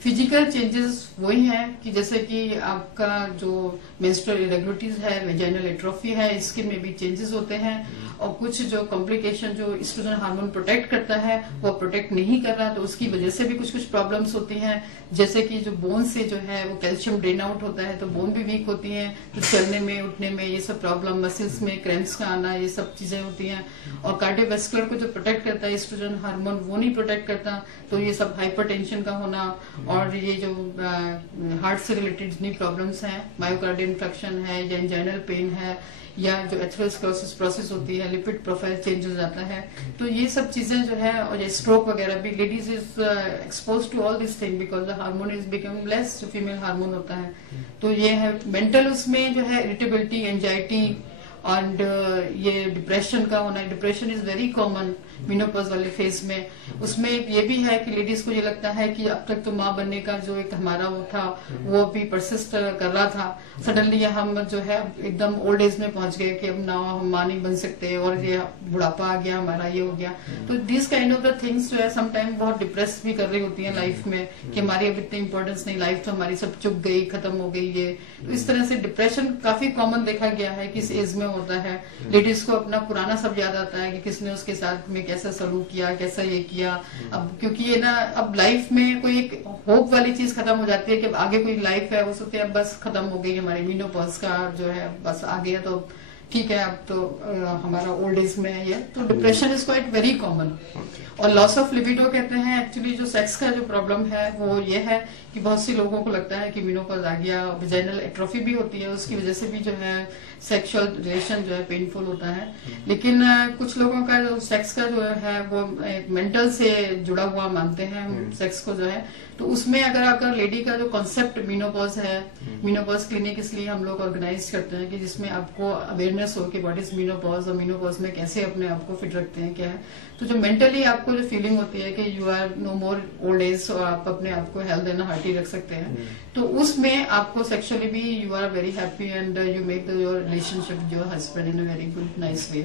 Physical changes वही है कि जैसे कि आपका जो मेंस्ट्रुअल इरेगुलरिटीज है, वेजाइनल एट्रोफी है, स्किन में भी चेंजेस होते हैं और कुछ जो कॉम्प्लिकेशन जो एस्ट्रोजन हार्मोन प्रोटेक्ट करता है वो प्रोटेक्ट नहीं कर रहा, तो उसकी वजह से भी कुछ कुछ प्रॉब्लम्स होती हैं। जैसे कि जो बोन से जो है वो कैल्शियम ड्रेन आउट होता है तो बोन भी वीक होती है, तो चलने में उठने में ये सब प्रॉब्लम, मसल्स में क्रैम्प्स का आना, ये सब चीजें होती हैं। और कार्डियोवैस्कुलर को जो प्रोटेक्ट करता है एस्ट्रोजन हार्मोन वो नहीं प्रोटेक्ट करता, तो ये सब हाइपरटेंशन का होना और ये जो हार्ट से रिलेटेड जितनी प्रॉब्लम्स हैं, मायोकार्डियल इंफेक्शन है या इंजाइनल पेन है या जो एथेरोस्क्लेरोसिस प्रोसेस होती है, लिपिड प्रोफाइल चेंज हो जाता है, तो ये सब चीजें जो है, और ये स्ट्रोक वगैरह भी, ladies is expose to all this thing because the hormone is becoming less, जो फीमेल हार्मोन होता है। तो ये है मेंटल, उसमें जो है इरिटेबिलिटी, एंजाइटी एंड ये डिप्रेशन का होना। Depression is very common menopause वाले फेज में। उसमें ये भी है कि लेडीज को ये लगता है कि अब तक तो माँ बनने का जो एक हमारा वो था वो अभी परसिस्ट कर रहा था, सडनली हम जो है एकदम ओल्ड एज में पहुंच गए कि अब ना हम माँ नहीं बन सकते और ये बुढ़ापा आ गया, हमारा ये हो गया। तो this kind of the things जो है समटाइम बहुत डिप्रेस भी कर रही होती है लाइफ में कि हमारी अब इतनी इंपॉर्टेंस नहीं, लाइफ तो हमारी सब चुक गई, खत्म हो गई ये। तो इस तरह से डिप्रेशन काफी कॉमन देखा गया है कि इस एज में होता है। लेडीज को अपना पुराना सब याद आता है कि किसने उसके साथ में कैसा सलूक किया, कैसा ये किया। अब क्योंकि ये ना, अब लाइफ में कोई एक होप वाली चीज खत्म हो जाती है कि अब आगे कोई लाइफ है, वो सोचते हैं अब बस खत्म हो गई हमारी मेनोपॉज का जो है, बस आ गया तो ठीक है, अब तो हमारा ओल्ड एज में है ये। तो depression is quite very common. और लॉस ऑफ लिबिडो कहते हैं, एक्चुअली जो सेक्स का जो प्रॉब्लम है वो ये है कि बहुत सी लोगों को लगता है कि मेनोपॉज आ गया, वेजाइनल एट्रोफी भी होती है, उसकी वजह से भी जो है सेक्सुअल रिलेशन जो है पेनफुल होता है। लेकिन कुछ लोगों का जो सेक्स का जो है वो मेंटल से जुड़ा हुआ मानते हैं सेक्स को जो है। तो उसमें अगर लेडी का जो कॉन्सेप्ट मेनोपॉज है, मेनोपॉज क्लिनिक इसलिए हम लोग ऑर्गेनाइज करते हैं कि जिसमें आपको अवेयरनेस हो कि व्हाट इज मेनोपॉज और मेनोपॉज में कैसे अपने आप को फिट रखते हैं, क्या है। तो जो मेंटली आपको जो फीलिंग होती है कि you are no more old age और आप अपने आप को हेल्थ एंड हार्टी रख सकते हैं, तो उसमें आपको सेक्सुअली भी you are very happy and you make your relationship your husband in a very good nice way.